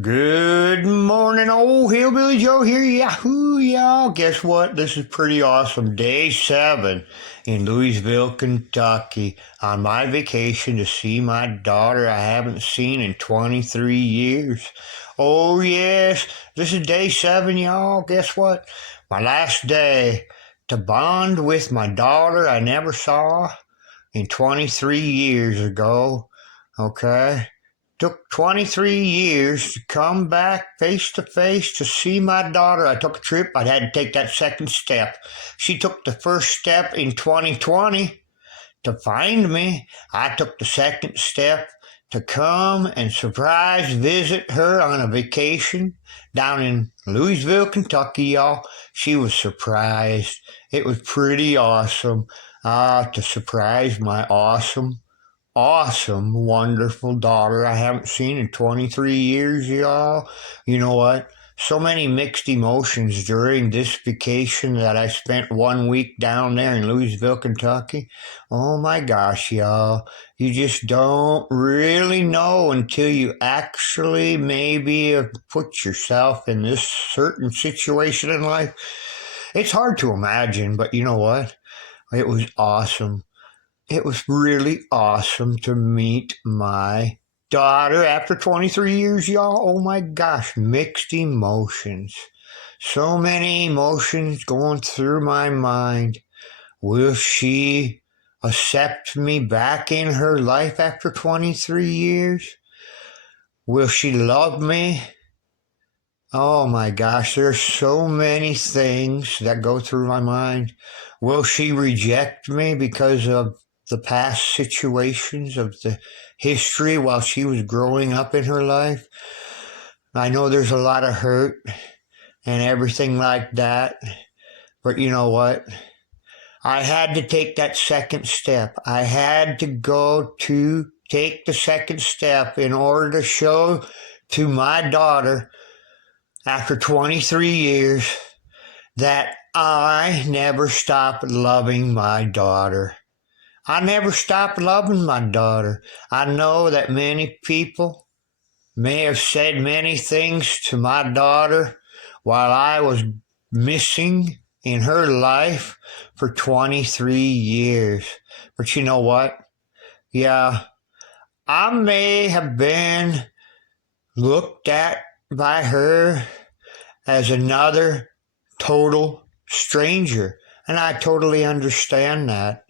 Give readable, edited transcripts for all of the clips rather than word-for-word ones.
Good morning, old Hillbilly Joe here. Yahoo, y'all. Guess what? This is pretty awesome. Day 7 in Louisville, Kentucky, on my vacation to see my daughter I haven't seen in 23 years. Oh, yes. This is day 7, y'all. Guess what? My last day to bond with my daughter I never saw in 23 years ago. Okay? Took 23 years to come back face to face to see my daughter. I took a trip. I had to take that second step. She took the first step in 2020 to find me. I took the second step to come and surprise visit her on a vacation down in Louisville, Kentucky, y'all. She was surprised. It was pretty awesome to surprise my awesome, wonderful daughter I haven't seen in 23 years, y'all. You know what? So many mixed emotions during this vacation that I spent 1 week down there in Louisville, Kentucky. Oh my gosh, y'all. You just don't really know until you actually maybe have put yourself in this certain situation in life. It's hard to imagine, but you know what? It was awesome. It was really awesome to meet my daughter after 23 years, y'all. Oh my gosh, mixed emotions. So many emotions going through my mind. Will she accept me back in her life after 23 years? Will she love me? Oh my gosh, there's so many things that go through my mind. Will she reject me because of the past situations of the history while she was growing up in her life? I know there's a lot of hurt and everything like that, but you know what? I had to take that second step. I had to go to take the second step in order to show to my daughter after 23 years that I never stopped loving my daughter. I never stopped loving my daughter. I know that many people may have said many things to my daughter while I was missing in her life for 23 years. But you know what? Yeah, I may have been looked at by her as another total stranger. And I totally understand that.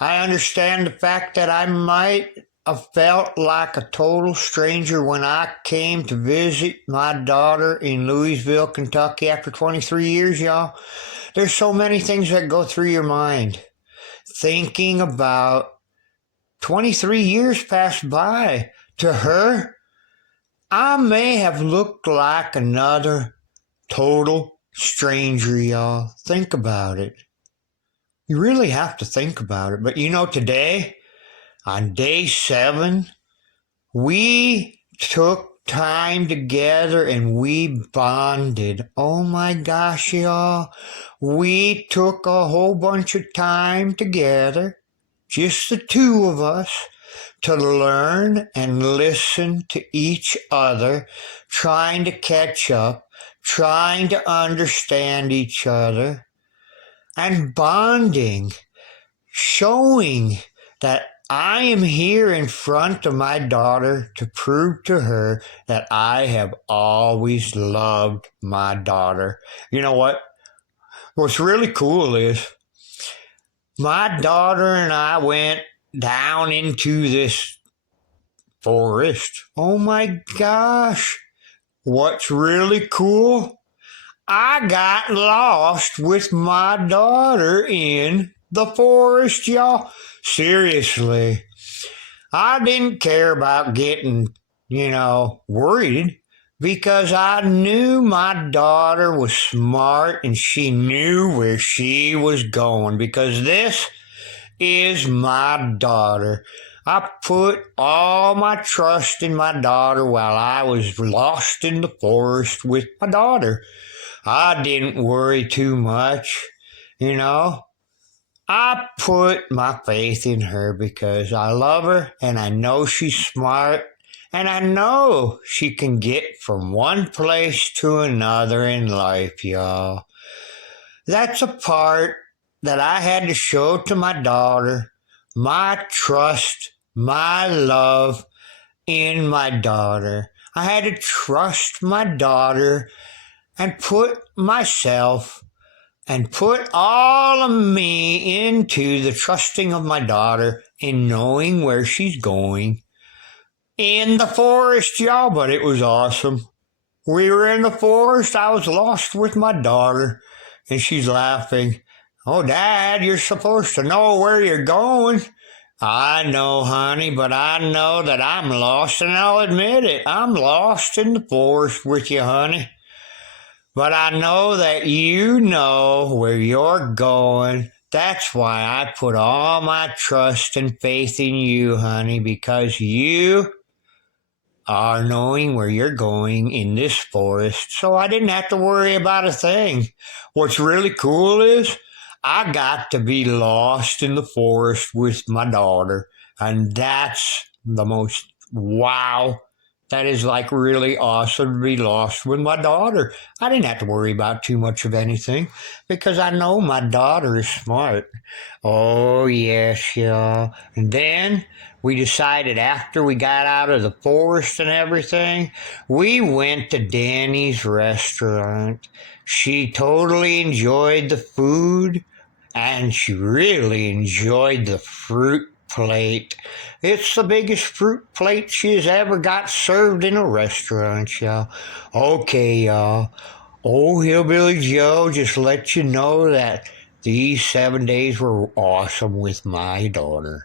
I understand the fact that I might have felt like a total stranger when I came to visit my daughter in Louisville, Kentucky after 23 years, y'all. There's so many things that go through your mind. Thinking about 23 years passed by. To her, I may have looked like another total stranger, y'all. Think about it. You really have to think about it. But you know, today, on day 7, we took time together and we bonded. Oh my gosh, y'all. We took a whole bunch of time together, just the two of us, to learn and listen to each other, trying to catch up, trying to understand each other, and bonding, showing that I am here in front of my daughter to prove to her that I have always loved my daughter. You know what? What's really cool is my daughter and I went down into this forest. Oh my gosh. What's really cool? I got lost with my daughter in the forest, y'all. Seriously. I didn't care about getting, worried because I knew my daughter was smart and she knew where she was going because this is my daughter. I put all my trust in my daughter while I was lost in the forest with my daughter. I didn't worry too much, you know. I put my faith in her because I love her and I know she's smart And I know she can get from one place to another in life, y'all. That's a part that I had to show to my daughter, my trust, my love in my daughter. I had to trust my daughter and put myself and put all of me into the trusting of my daughter in knowing where she's going. In the forest, y'all, but it was awesome. We were in the forest. I was lost with my daughter, and she's laughing. Oh, Dad, you're supposed to know where you're going. I know, honey, but I know that I'm lost, and I'll admit it. I'm lost in the forest with you, honey. But I know that you know where you're going. That's why I put all my trust and faith in you, honey, because you are knowing where you're going in this forest, so I didn't have to worry about a thing. What's really cool is I got to be lost in the forest with my daughter, and that's the most wow. That is like really awesome to be lost with my daughter. I didn't have to worry about too much of anything because I know my daughter is smart. Oh, yes, yeah. And then we decided after we got out of the forest and everything, we went to Danny's restaurant. She totally enjoyed the food and she really enjoyed the fruit plate. It's the biggest fruit plate she has ever got served in a restaurant, y'all. Okay, y'all. Old Hillbilly Joe just let you know that these 7 days were awesome with my daughter.